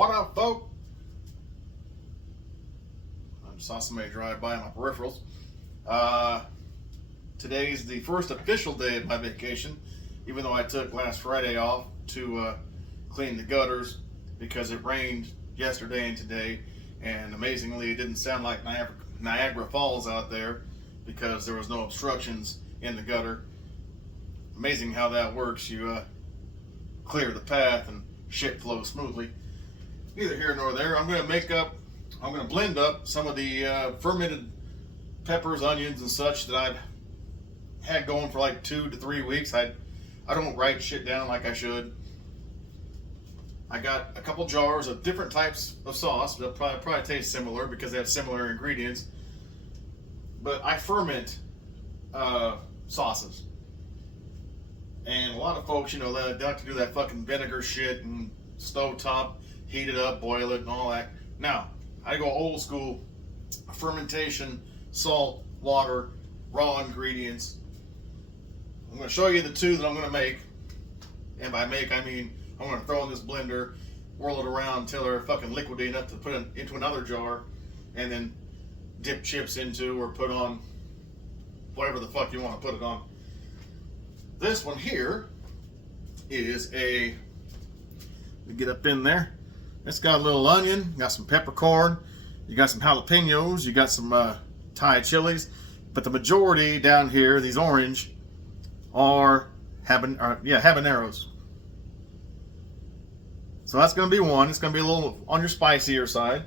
What up, folk? I just saw somebody drive by on my peripherals. Today's the first official day of my vacation, even though I took last Friday off to clean the gutters because it rained yesterday and today, and amazingly it didn't sound like Niagara Falls out there because there was no obstructions in the gutter. Amazing how that works. You clear the path and shit flows smoothly. Neither here nor there. I'm going to blend up some of the fermented peppers, onions, and such that I've had going for like 2 to 3 weeks. I don't write shit down like I should. I got a couple jars of different types of sauce. They'll probably taste similar because they have similar ingredients. But I ferment sauces. And a lot of folks, they like to do that fucking vinegar shit and stovetop, heat it up, boil it, and all that. Now, I go old school fermentation, salt, water, raw ingredients. I'm going to show you the two that I'm going to make. And by make, I mean I'm going to throw in this blender, whirl it around until they're fucking liquidy enough to put it into another jar, and then dip chips into or put on whatever the fuck you want to put it on. This one here is let me get up in there. It's got a little onion, got some peppercorn, you got some jalapenos, you got some Thai chilies, but the majority down here, these orange, are habaneros. So that's going to be one. It's going to be a little on your spicier side.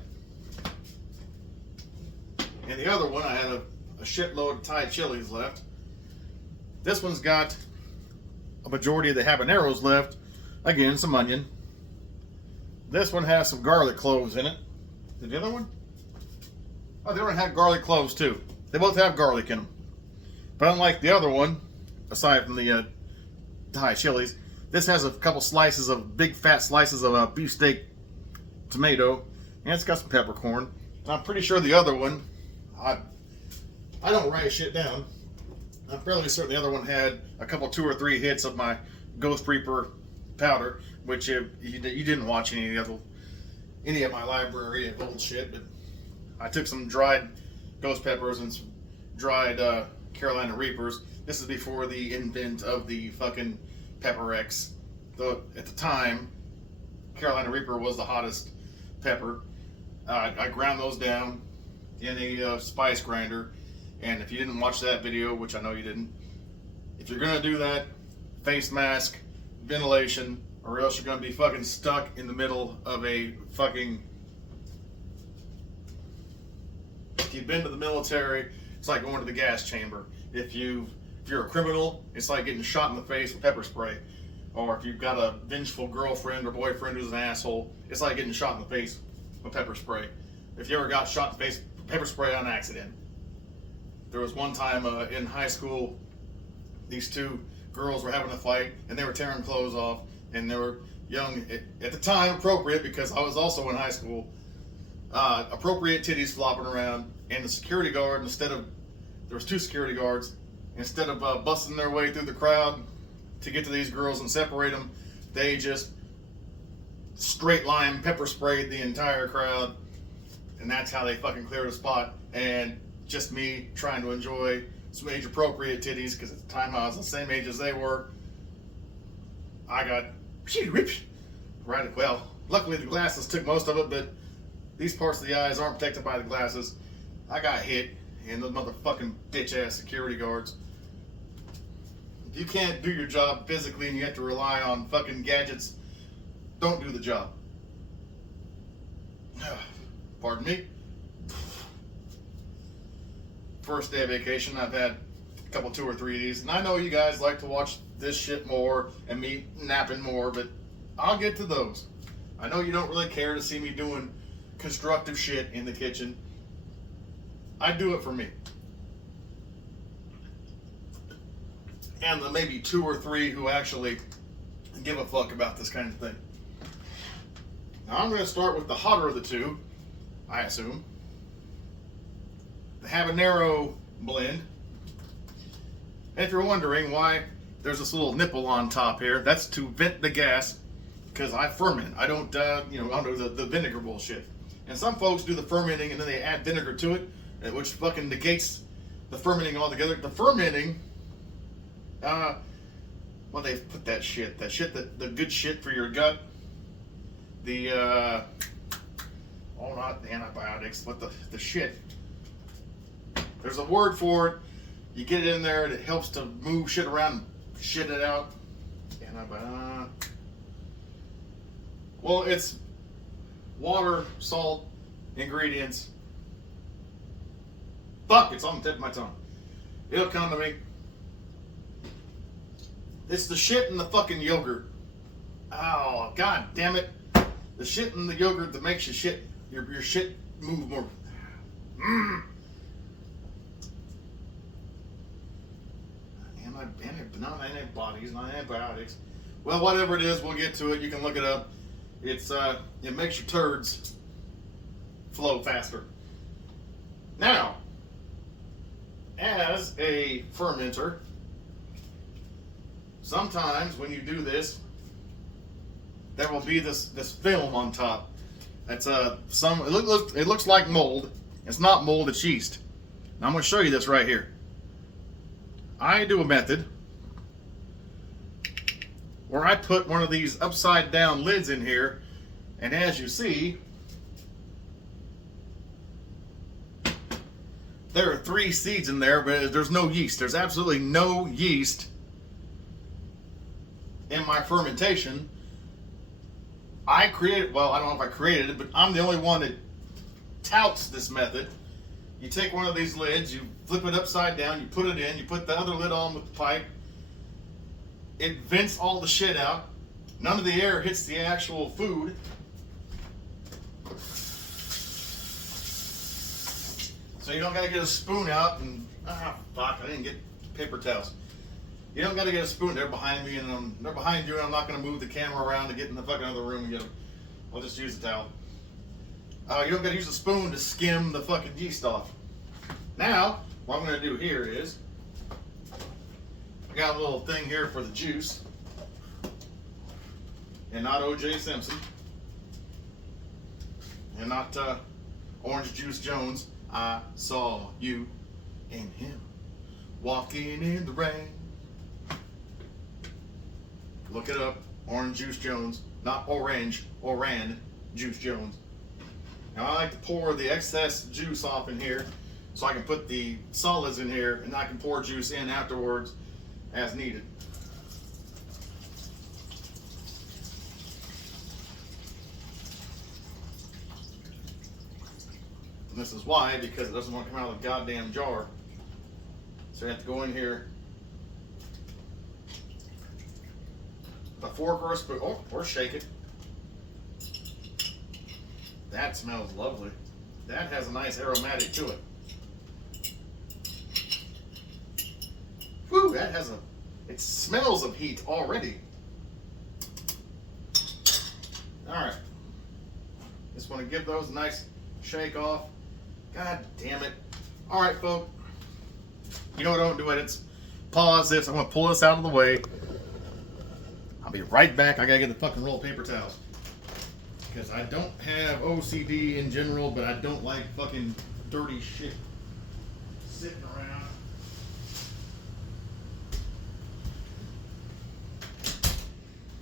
And the other one, I had a shitload of Thai chilies left. This one's got a majority of the habaneros left. Again, some onion. This one has some garlic cloves in it. Did the other one? Oh, the other one had garlic cloves too. They both have garlic in them. But unlike the other one, aside from the Thai chilies, this has a couple slices of big fat slices of beefsteak tomato, and it's got some peppercorn. And I'm pretty sure the other one, I don't write shit down. I'm fairly certain the other one had a couple 2 or 3 hits of my Ghost Reaper powder, which you didn't watch any of my library of old shit, but I took some dried ghost peppers and some dried Carolina Reapers. This is before the invent of the fucking Pepper X. Though at the time, Carolina Reaper was the hottest pepper. I ground those down in a spice grinder. And if you didn't watch that video, which I know you didn't, if you're gonna do that, face mask, ventilation, or else you're gonna be fucking stuck in the middle of a fucking. If you've been to the military, it's like going to the gas chamber. If you're a criminal, it's like getting shot in the face with pepper spray. Or if you've got a vengeful girlfriend or boyfriend who's an asshole, it's like getting shot in the face with pepper spray. If you ever got shot in the face with pepper spray on accident. There was one time in high school, these two girls were having a fight, and they were tearing clothes off, and they were young, at the time appropriate, because I was also in high school, appropriate titties flopping around, and the security guard, there was 2 security guards, instead of busting their way through the crowd to get to these girls and separate them, they just straight line pepper sprayed the entire crowd, and that's how they fucking cleared a spot. And just me trying to enjoy some age appropriate titties, because at the time I was the same age as they were. I got right. Well, luckily the glasses took most of it, but these parts of the eyes aren't protected by the glasses. I got hit, and those motherfucking bitch ass security guards. If you can't do your job physically and you have to rely on fucking gadgets, don't do the job. Pardon me. First day of vacation, I've had a couple 2 or 3 of these, and I know you guys like to watch this shit more and me napping more, but I'll get to those. I know you don't really care to see me doing constructive shit in the kitchen. I do it for me. And the maybe 2 or 3 who actually give a fuck about this kind of thing. Now I'm going to start with the hotter of the two, I assume. The habanero blend. And if you're wondering why there's this little nipple on top here, that's to vent the gas because I ferment. I don't, under the vinegar bullshit. And some folks do the fermenting and then they add vinegar to it, which fucking negates the fermenting altogether. The fermenting, well, they put that the good shit for your gut. Not the antibiotics, but the shit. There's a word for it. You get it in there and it helps to move shit around and shit it out. Well, it's water, salt, ingredients. Fuck, it's on the tip of my tongue. It'll come to me. It's the shit in the fucking yogurt. Oh, god damn it. The shit in the yogurt that makes your shit move more. Not antibodies, not antibiotics. Well, whatever it is, we'll get to it. You can look it up. It makes your turds flow faster. Now, as a fermenter, sometimes when you do this, there will be this film on top. That's it looks like mold. It's not mold, it's yeast. Now I'm going to show you this right here. I do a method where I put one of these upside down lids in here, and as you see, there are 3 seeds in there, but there's no yeast. There's absolutely no yeast in my fermentation. I don't know if I created it, but I'm the only one that touts this method. You take one of these lids, you flip it upside down, you put it in, you put the other lid on with the pipe. It vents all the shit out. None of the air hits the actual food. So you don't gotta get a spoon out and, fuck, I didn't get paper towels. You don't gotta get a spoon. They're behind me and they're behind you, and I'm not gonna move the camera around to get in the fucking other room and get them. I'll just use the towel. You don't gotta use a spoon to skim the fucking yeast off. Now, what I'm gonna do here is, I got a little thing here for the juice, and not O.J. Simpson, and not Orange Juice Jones. I saw you and him walking in the rain. Look it up, Orange Juice Jones, not Orange Juice Jones. Now I like to pour the excess juice off in here so I can put the solids in here, and I can pour juice in afterwards as needed. And this is why, because it doesn't want to come out of the goddamn jar. So you have to go in here with a fork or a spoon, or shake it. That smells lovely. That has a nice aromatic to it. Whew, it smells of heat already. Alright. Just want to give those a nice shake off. God damn it. Alright, folks. You know what, don't do it. It's pause this. I'm going to pull this out of the way. I'll be right back. I got to get the fucking roll of paper towels. Because I don't have OCD in general, but I don't like fucking dirty shit sitting around.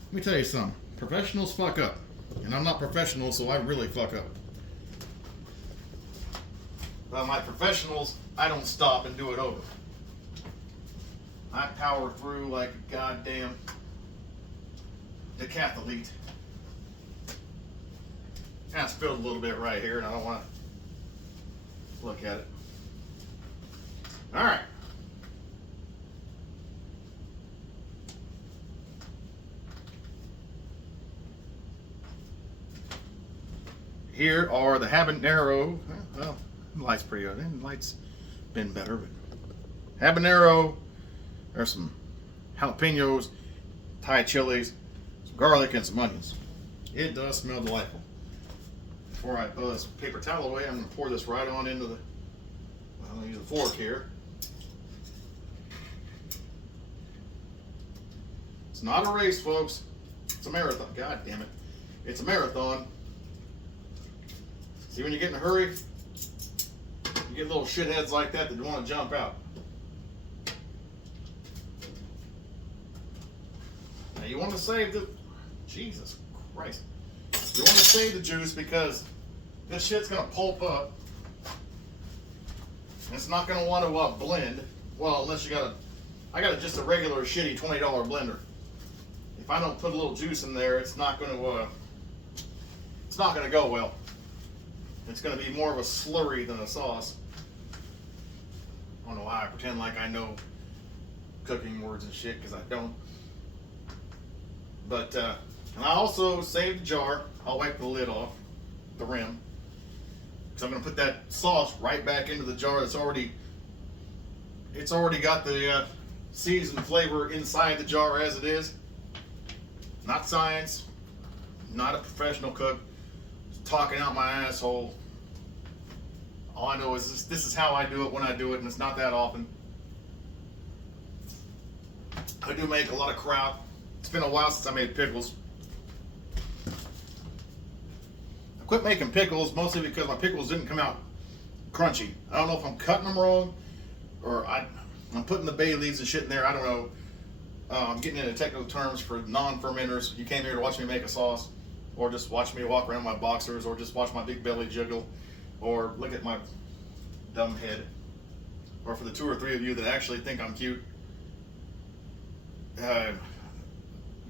Let me tell you something. Professionals fuck up. And I'm not professional, so I really fuck up. But my professionals, I don't stop and do it over. I power through like a goddamn decathlete. I spilled a little bit right here, and I don't want to look at it. All right. Here are the habanero. Well, the light's pretty good. The light's been better, but habanero. There's some jalapenos, Thai chilies, some garlic, and some onions. It does smell delightful. Before I throw this paper towel away, I'm going to pour this right on into the, I'm going to use a fork here. It's not a race, folks. It's a marathon. God damn it. It's a marathon. See, when you get in a hurry, you get little shitheads like that want to jump out. Now you want to save the... Jesus Christ. You want to save the juice because this shit's going to pulp up. And it's not going to want to blend. Well, unless you got a... I got just a regular shitty $20 blender. If I don't put a little juice in there, it's not going to... it's not going to go well. It's going to be more of a slurry than a sauce. I don't know why I pretend like I know cooking words and shit, because I don't. But, and I also saved the jar. I'll wipe the lid off, the rim. Because I'm going to put that sauce right back into the jar that's already... It's already got the seasoned flavor inside the jar as it is. Not science. Not a professional cook. Just talking out my asshole. All I know is this is how I do it when I do it, and it's not that often. I do make a lot of crap. It's been a while since I made pickles. I quit making pickles mostly because my pickles didn't come out crunchy. I don't know if I'm cutting them wrong, or I'm putting the bay leaves and shit in there. I don't know. I'm getting into technical terms for non-fermenters. You came here to watch me make a sauce, or just watch me walk around my boxers, or just watch my big belly jiggle, or look at my dumb head. Or for the 2 or 3 of you that actually think I'm cute,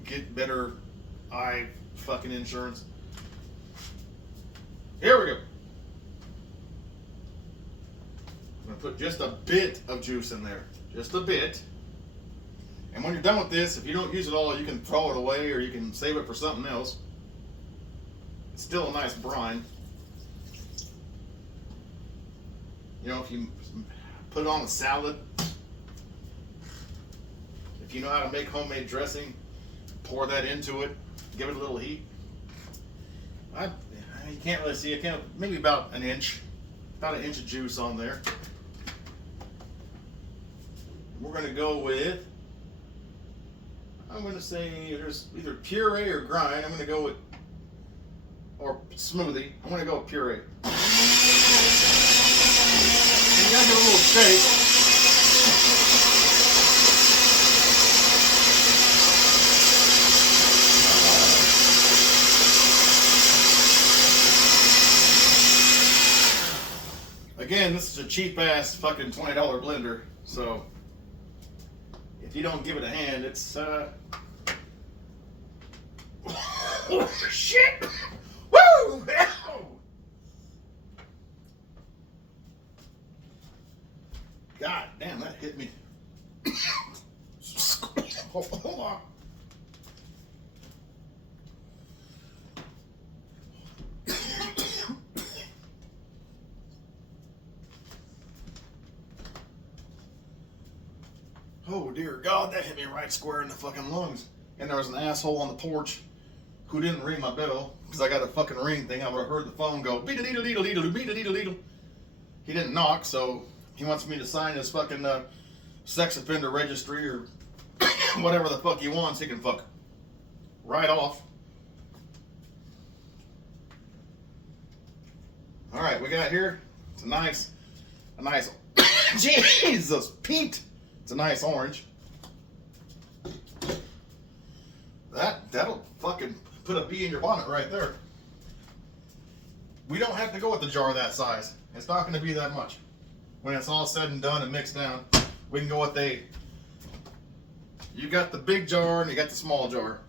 get better eye fucking insurance. Here we go. I'm gonna put just a bit of juice in there, just a bit. And when you're done with this, if you don't use it all, you can throw it away or you can save it for something else. It's still a nice brine. You know, if you put it on a salad, if you know how to make homemade dressing, pour that into it, give it a little heat. You can't really see it. Maybe about an inch of juice on there. We're going to go with, I'm going to say there's either puree or grind. I'm going to go with, or smoothie. I'm going to go with puree. You got to give it a little shake. Again, this is a cheap ass fucking $20 blender, so if you don't give it a hand, it's oh shit! Woo! God damn, that hit me. Hold on. Oh dear God, that hit me right square in the fucking lungs. And there was an asshole on the porch who didn't ring my bell because I got a fucking ring thing. I would have heard the phone go beat-a-deedle-deedle-deedle, beat-a-deedle-deedle. He didn't knock, so he wants me to sign his fucking sex offender registry or whatever the fuck he wants. He can fuck right off. All right, we got here. It's a nice Jesus Pete. It's a nice orange. That'll fucking put a bee in your bonnet right there. We don't have to go with the jar that size. It's not going to be that much. When it's all said and done and mixed down, we can go with you got the big jar and you got the small jar.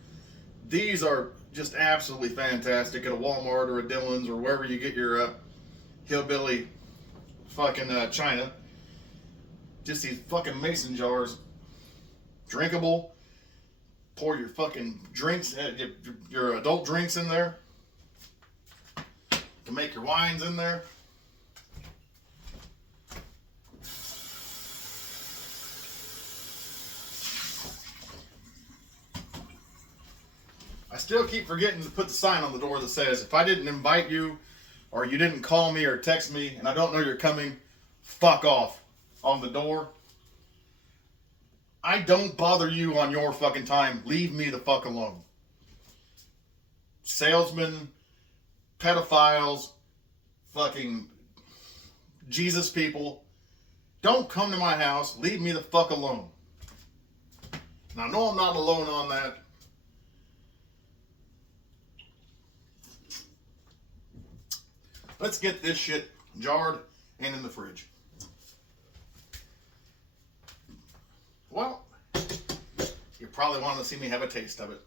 These are just absolutely fantastic at a Walmart or a Dillon's or wherever you get your hillbilly fucking China. Just these fucking mason jars, drinkable. Pour your fucking drinks, your adult drinks in there. You can make your wines in there. I still keep forgetting to put the sign on the door that says, if I didn't invite you, or you didn't call me or text me, and I don't know you're coming, fuck off. On the door. I don't bother you on your fucking time. Leave me the fuck alone. salesmen, pedophiles, fucking Jesus people, don't come to my house. Leave me the fuck alone. Now, I know I'm not alone on that. Let's get this shit jarred and in the fridge. Well, you probably want to see me have a taste of it.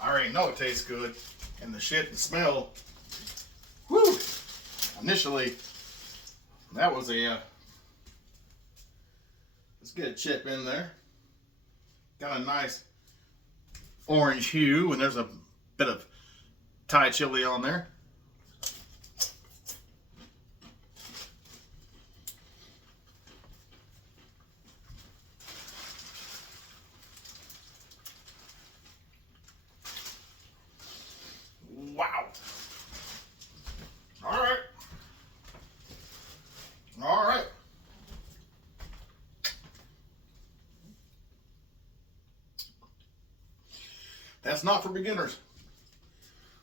I already know it tastes good. And the shit and smell, whew, initially, that was a, let's get a chip in there. Got a nice orange hue, and there's a bit of Thai chili on there. Wow. All right. All right. That's not for beginners.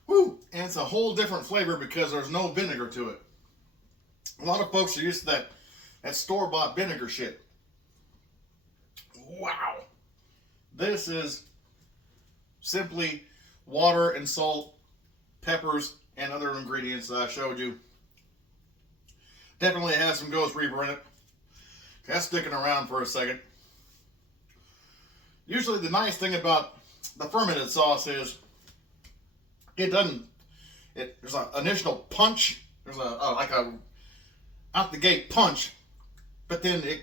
Woo! And it's a whole different flavor because there's no vinegar to it. A lot of folks are used to that store-bought vinegar shit. Wow. This is simply water and salt, peppers, and other ingredients that I showed you. Definitely has some Ghost Reaper in it. That's sticking around for a second. Usually the nice thing about the fermented sauce is there's an initial punch. There's like a out the gate punch, but then it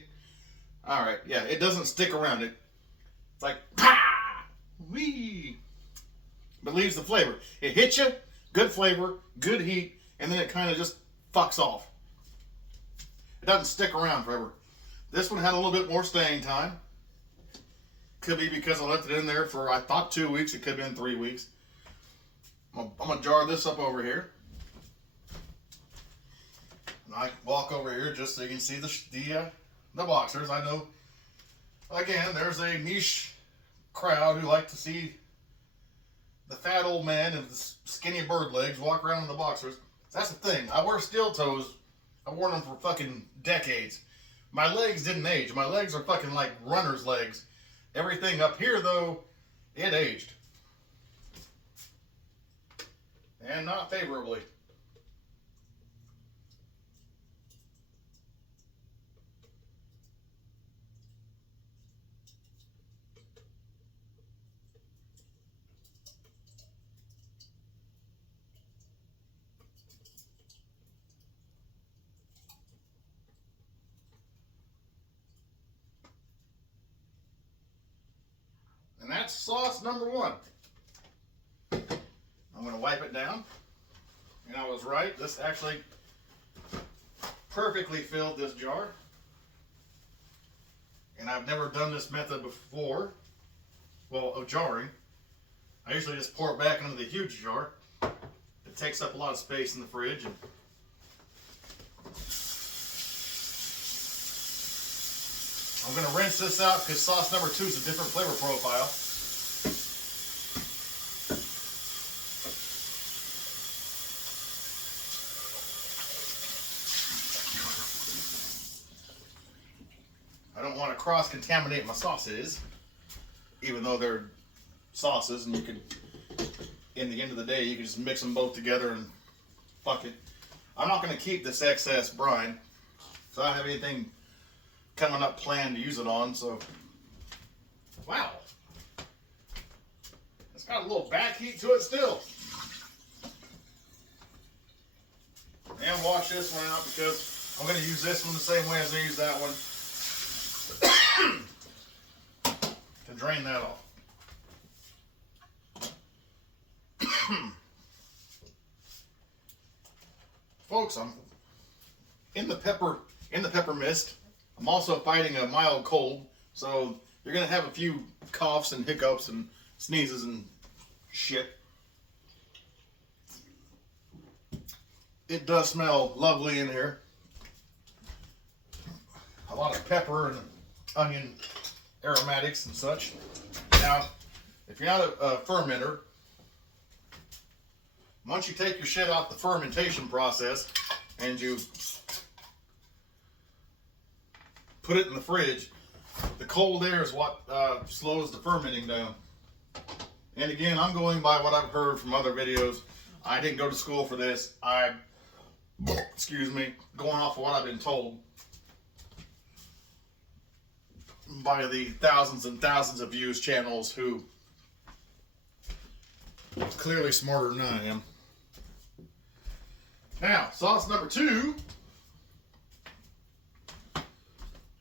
doesn't stick around. It's like pa wee, but leaves the flavor. It hits you, good flavor, good heat, and then it kind of just fucks off. It doesn't stick around forever. This one had a little bit more staying time. Could be because I left it in there for, I thought 2 weeks. It could have been 3 weeks. I'm going to jar this up over here. And I walk over here just so you can see the boxers. I know, again, there's a niche crowd who like to see the fat old man and the skinny bird legs walk around in the boxers. That's the thing. I wear steel toes. I've worn them for fucking decades. My legs didn't age. My legs are fucking like runner's legs. Everything up here, though, it aged. And not favorably. And that's sauce number 1. I'm going to wipe it down. And I was right. This actually perfectly filled this jar. And I've never done this method before. Well, of jarring. I usually just pour it back into the huge jar. It takes up a lot of space in the fridge. And I'm going to rinse this out because sauce number 2 is a different flavor profile. I don't want to cross-contaminate my sauces, even though they're sauces, and you can, in the end of the day, you can just mix them both together and fuck it. I'm not going to keep this excess brine, so I don't have anything coming up planned to use it on, so, wow. It's got a little back heat to it still. And wash this one out because I'm going to use this one the same way as I used that one. To drain that off. Folks, I'm in the pepper mist. I'm also fighting a mild cold, so you're gonna have a few coughs and hiccups and sneezes and shit. It does smell lovely in here. A lot of pepper and onion aromatics and such. Now, if you're not a fermenter, once you take your shit off the fermentation process and you put it in the fridge, the cold air is what slows the fermenting down. And again, I'm going by what I've heard from other videos. I didn't go to school for this. Excuse me, going off of what I've been told by the thousands and thousands of views channels who are clearly smarter than I am. Now, sauce number 2.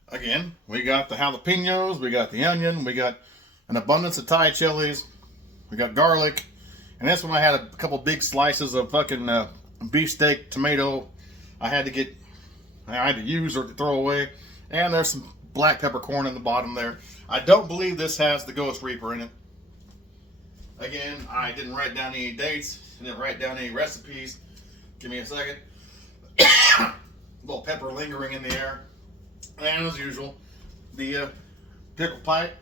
Again, we got the jalapenos, we got the onion, we got an abundance of Thai chilies, we got garlic, and that's when I had a couple big slices of fucking beefsteak tomato I had to use or to throw away, and there's some black peppercorn in the bottom there. I don't believe this has the Ghost Reaper in it. Again, I didn't write down any dates, didn't write down any recipes. Give me a second. A little pepper lingering in the air. And as usual, the pickle pipe.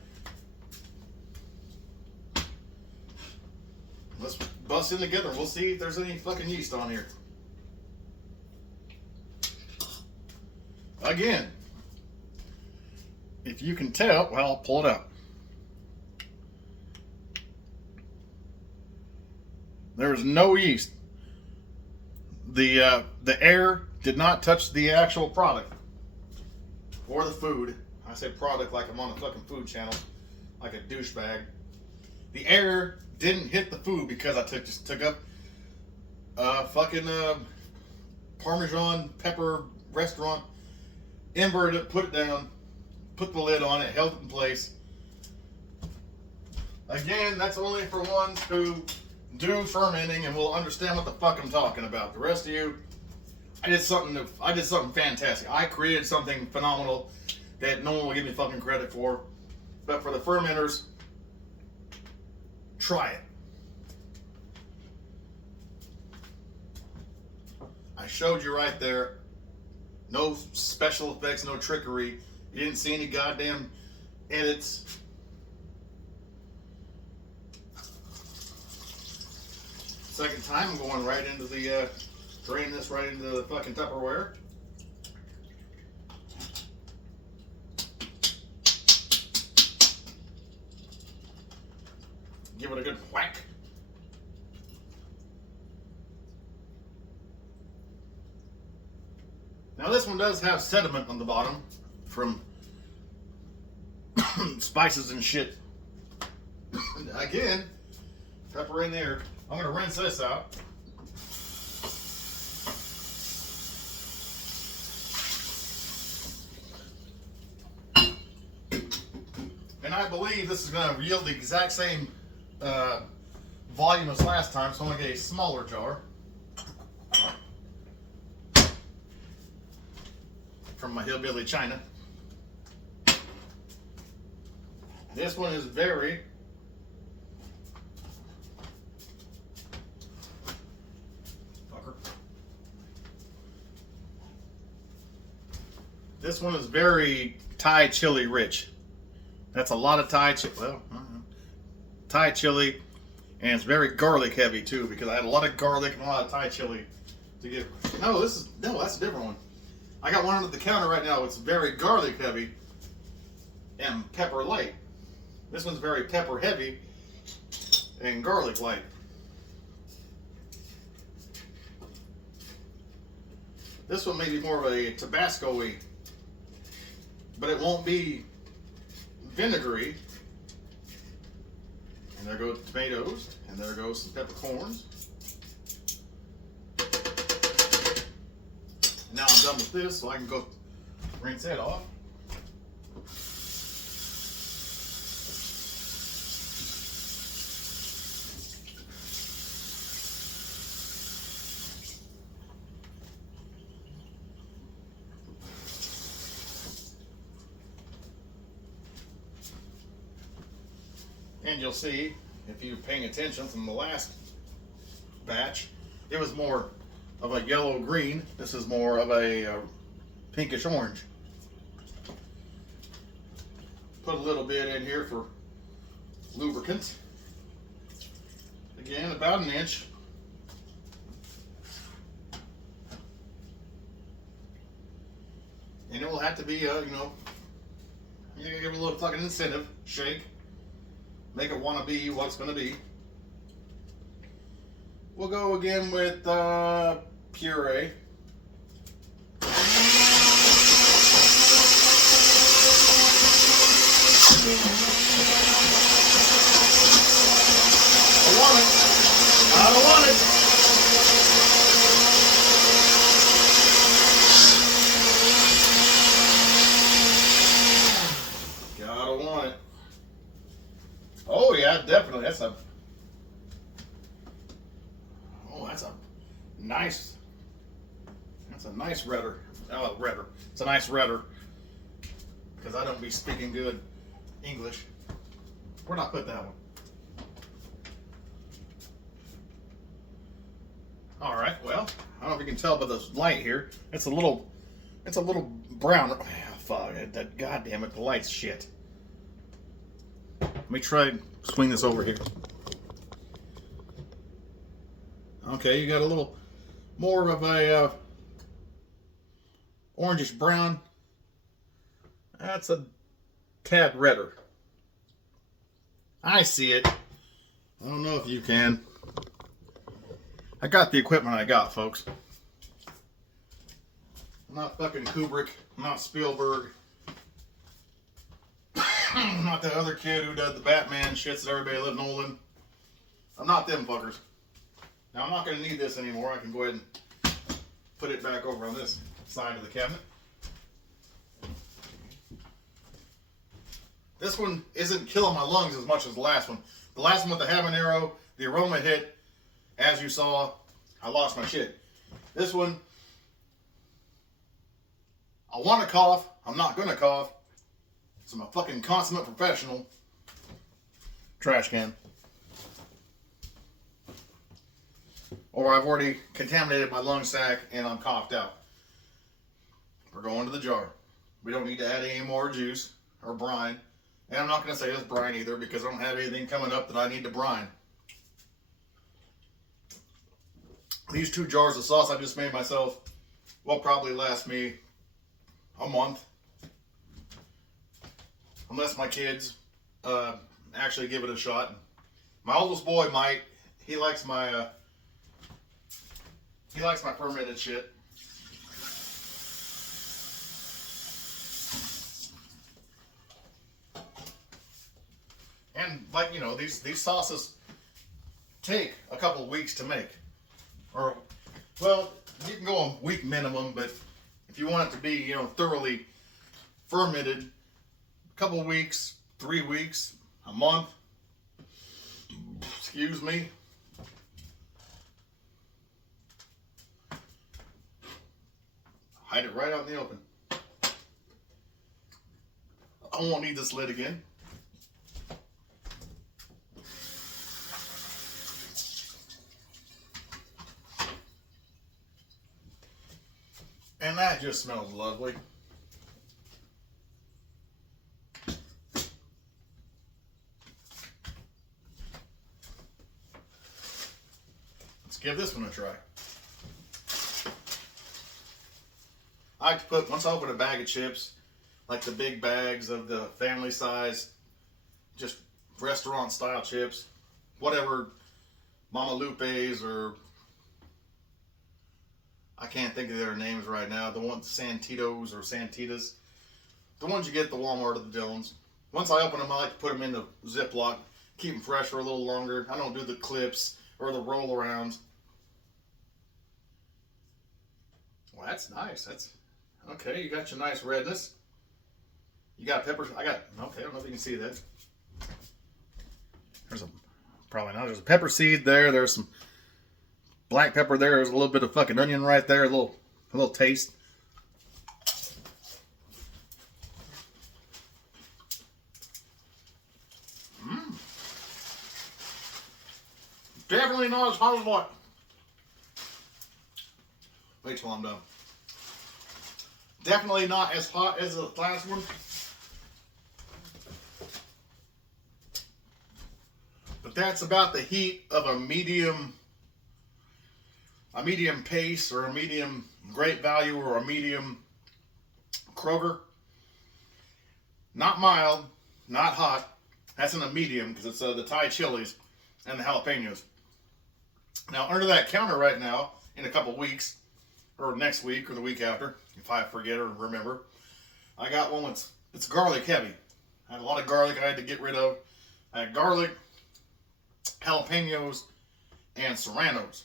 Let's bust in together. We'll see if there's any fucking yeast on here. Again, if you can tell, well, I'll pull it out. There's no yeast. The air did not touch the actual product or the food. I say product like I'm on a fucking food channel, like a douchebag. The air didn't hit the food because I just took up fucking Parmesan pepper restaurant, inverted it, put it down, put the lid on it, held it in place. Again, that's only for ones who do fermenting and will understand what the fuck I'm talking about. The rest of you, I did something fantastic. I created something phenomenal that no one will give me fucking credit for. But for the fermenters, try it. I showed you right there. No special effects, no trickery. You didn't see any goddamn edits. Second time, I'm going right into the, drain this right into the fucking Tupperware. Give it a good whack. Now this one does have sediment on the bottom from spices and shit. Again, pepper in there. I'm going to rinse this out. And I believe this is going to yield the exact same volume as last time, so I'm going to get a smaller jar from my hillbilly China. This one is very This one is very Thai chili rich. That's a lot of Thai chili. Well, Thai chili, and it's very garlic heavy too, because I had a lot of garlic and a lot of Thai chili to get. No, that's a different one. I got one under the counter right now. It's very garlic heavy and pepper light. This one's very pepper heavy and garlic light. This one may be more of a Tabasco-y, but it won't be vinegary. And there go the tomatoes, and there goes some peppercorns. And now I'm done with this, so I can go rinse that off. And you'll see, if you're paying attention from the last batch, it was more of a yellow-green. This is more of a pinkish-orange. Put a little bit in here for lubricant. Again, about an inch. And it will have to be, you know, you gotta give it a little fucking incentive. Shake. Make it want to be what it's going to be. We'll go again with puree. I want it. I don't want it. Gotta want it. Oh yeah, definitely. That's a nice. That's a nice redder. Oh, redder. It's a nice redder. Because I don't be speaking good English. Where'd I put that one? All right. Well, I don't know if you can tell by the light here. It's a little brown. Oh, fuck. That goddamn it. The light's shit. Let me try and swing this over here. Okay, you got a little more of a orangish brown. That's a tad redder. I see it. I don't know if you can. I got the equipment I got, folks. I'm not fucking Kubrick. I'm not Spielberg. I'm not the other kid who does the Batman shits that everybody lived in Nolan. I'm not them fuckers. Now I'm not going to need this anymore. I can go ahead and put it back over on this side of the cabinet. This one isn't killing my lungs as much as the last one. The last one with the habanero, the aroma hit. As you saw, I lost my shit. This one, I want to cough. I'm not going to cough. So I'm a fucking consummate professional. Trash can. Or I've already contaminated my lung sac and I'm coughed out. We're going to the jar. We don't need to add any more juice or brine. And I'm not going to say it's brine either because I don't have anything coming up that I need to brine. These 2 jars of sauce I just made myself will probably last me a month. Unless my kids actually give it a shot. My oldest boy might. He likes my fermented shit. And like, you know, these sauces take a couple of weeks to make. Or, well, you can go a week minimum, but if you want it to be, you know, thoroughly fermented, a couple of weeks, 3 weeks, a month. Excuse me. Hide it right out in the open. I won't need this lid again. And that just smells lovely. Let's give this one a try. I like to put, once I open a bag of chips, like the big bags of the family size, just restaurant style chips, whatever, Mama Lupe's or, I can't think of their names right now, the ones, Santitos or Santitas, the ones you get at the Walmart or the Dillons. Once I open them, I like to put them in the Ziploc, keep them fresh for a little longer. I don't do the clips or the roll arounds. Well, that's nice. That's okay. You got your nice redness. You got peppers. Okay, I don't know if you can see that. There's probably not. There's a pepper seed there. There's some black pepper there. There's a little bit of fucking onion right there. A little taste. Definitely not as hot as what. Wait till I'm done. Definitely not as hot as the last one. But that's about the heat of a medium pace, or a medium Great Value, or a medium Kroger. Not mild, not hot. That's in a medium, because it's the Thai chilies and the jalapenos. Now, under that counter right now, in a couple weeks, or next week, or the week after, if I forget or remember, I got one it's garlic heavy. I had a lot of garlic I had to get rid of. I had garlic, jalapenos, and serranos.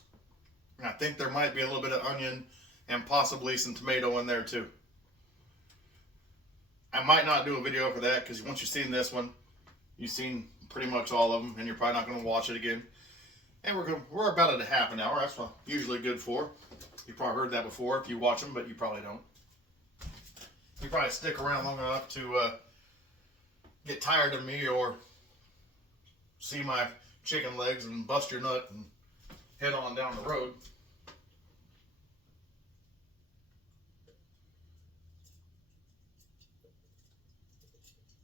And I think there might be a little bit of onion and possibly some tomato in there too. I might not do a video for that, because once you've seen this one, you've seen pretty much all of them, and you're probably not going to watch it again. And we're about at a half an hour. That's what I'm usually good for. You probably heard that before if you watch them, but you probably don't. You probably stick around long enough to get tired of me, or see my chicken legs and bust your nut and head on down the road.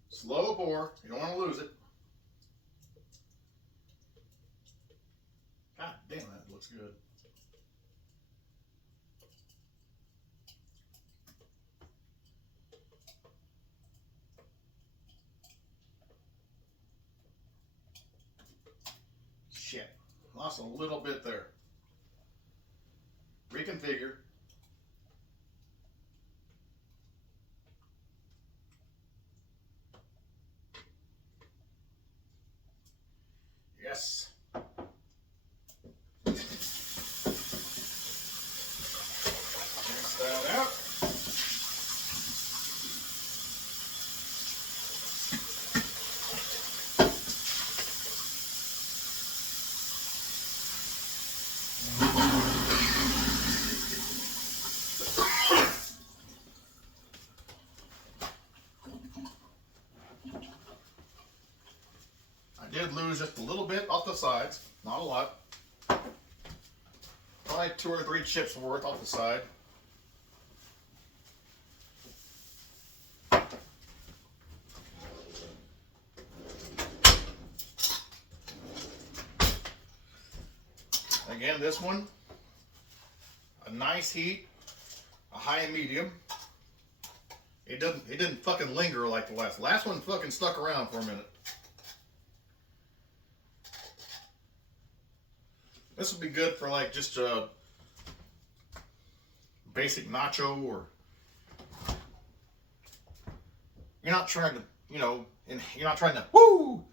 Slow pour. You don't want to lose it. God damn, that looks good. Shit. Lost a little bit there. Reconfigure. Yes. Rinse that out. I did lose just a little bit off the sides, not a lot. Probably 2 or 3 chips worth off the side. Again, this one, a nice heat, a high and medium. It didn't fucking linger like the last. Last one fucking stuck around for a minute. This would be good for like just a basic nacho, or you're not trying to, and you're not trying to, woo!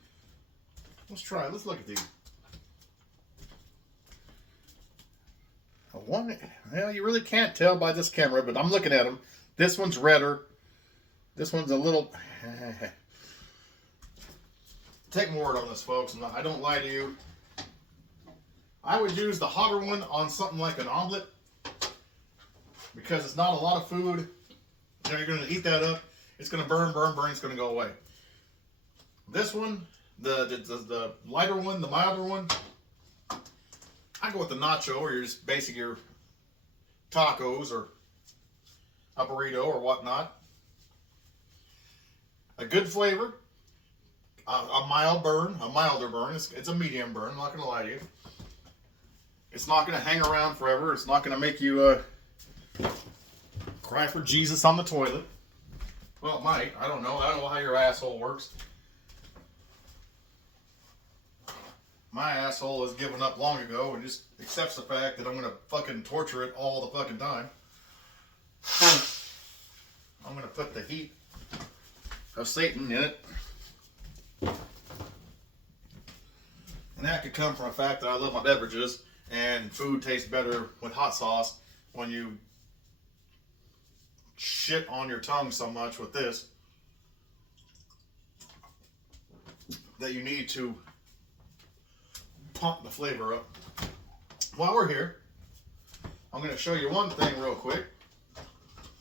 Let's look at these. Well, you really can't tell by this camera, but I'm looking at them. This one's redder. This one's a little, take my word on this, folks. I don't lie to you. I would use the hotter one on something like an omelet, because it's not a lot of food. You're going to eat that up. It's going to burn. It's going to go away. This one, the lighter one, the milder one, I go with the nacho, or your just basic your tacos or a burrito or whatnot. A good flavor, a milder burn. It's a medium burn. I'm not going to lie to you. It's not going to hang around forever. It's not going to make you cry for Jesus on the toilet. Well, it might. I don't know. I don't know how your asshole works. My asshole has given up long ago and just accepts the fact that I'm going to fucking torture it all the fucking time. I'm going to put the heat of Satan in it. And that could come from the fact that I love my beverages, and food tastes better with hot sauce when you shit on your tongue so much with this that you need to pump the flavor up. While we're here, I'm going to show you one thing real quick.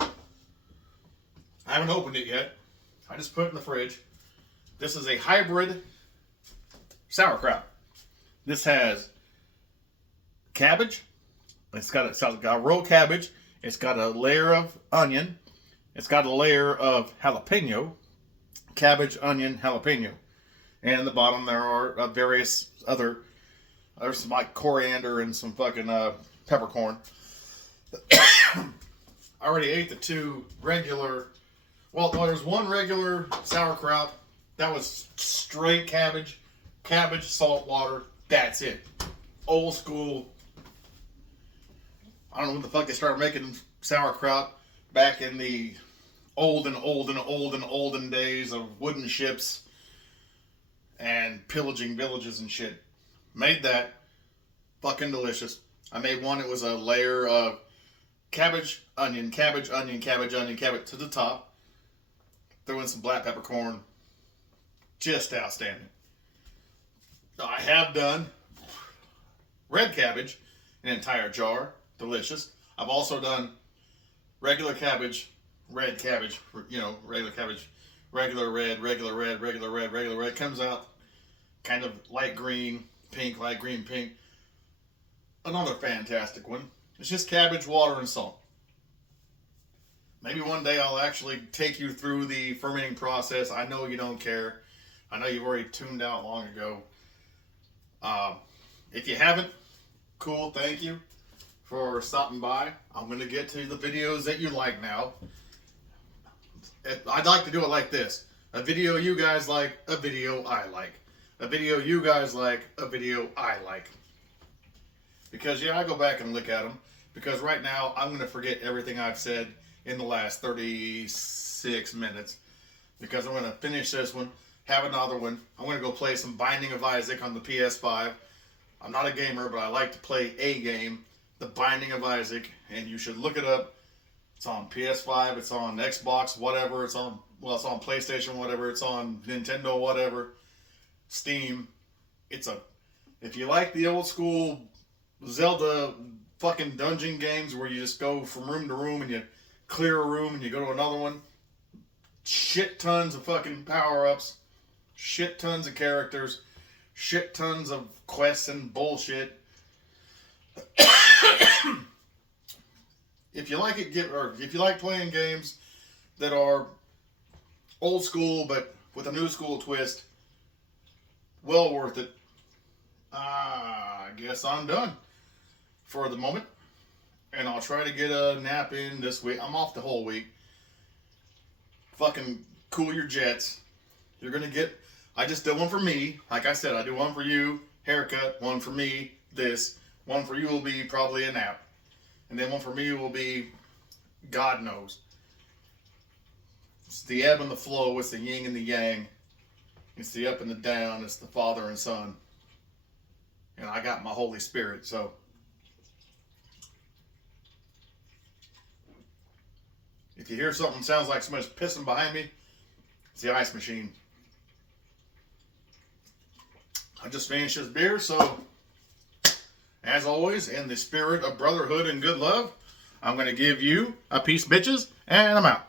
I haven't opened it yet. I just put it in the fridge. This is a hybrid sauerkraut. This has cabbage. It's got rolled cabbage. It's got a layer of onion. It's got a layer of jalapeno. Cabbage, onion, jalapeno. And in the bottom there are various other, there's some like coriander and some fucking peppercorn. I already ate the two regular, well, there's one regular sauerkraut. That was straight cabbage, salt water. That's it. Old school. I don't know when the fuck they started making sauerkraut back in the olden days of wooden ships and pillaging villages and shit. Made that. Fucking delicious. I made one, it was a layer of cabbage, onion to the top. Threw in some black peppercorn. Just outstanding. I have done red cabbage, an entire jar. Delicious. I've also done regular cabbage, red cabbage, regular cabbage, regular red. Comes out kind of light green, pink. Another fantastic one. It's just cabbage, water, and salt. Maybe one day I'll actually take you through the fermenting process. I know you don't care. I know you've already tuned out long ago. If you haven't, cool, thank you for stopping by. I'm going to get to the videos that you like now. I'd like to do it like this. A video you guys like, a video I like. A video you guys like, a video I like. Because, yeah, I go back and look at them. Because right now, I'm going to forget everything I've said in the last 36 minutes. Because I'm going to finish this one, have another one. I'm going to go play some Binding of Isaac on the PS5. I'm not a gamer, but I like to play a game, The Binding of Isaac. And you should look it up. It's on PS5, it's on Xbox, whatever. It's on PlayStation, whatever. It's on Nintendo, whatever. Steam. If you like the old school Zelda fucking dungeon games where you just go from room to room and you clear a room and you go to another one, shit tons of fucking power-ups, shit tons of characters, shit tons of quests and bullshit. If you like it, if you like playing games that are old school but with a new school twist, well worth it. I guess I'm done for the moment. And I'll try to get a nap in this week. I'm off the whole week. Fucking cool your jets. You're going to get... I just did one for me. Like I said, I do one for you, haircut. One for me, this. One for you will be probably a nap. And then one for me will be... God knows. It's the ebb and the flow. It's the yin and the yang. It's the up and the down. It's the Father and Son. And I got my Holy Spirit, so... If you hear something that sounds like somebody's pissing behind me, it's the ice machine. I just finished this beer, so as always, in the spirit of brotherhood and good love, I'm going to give you a peace, bitches, and I'm out.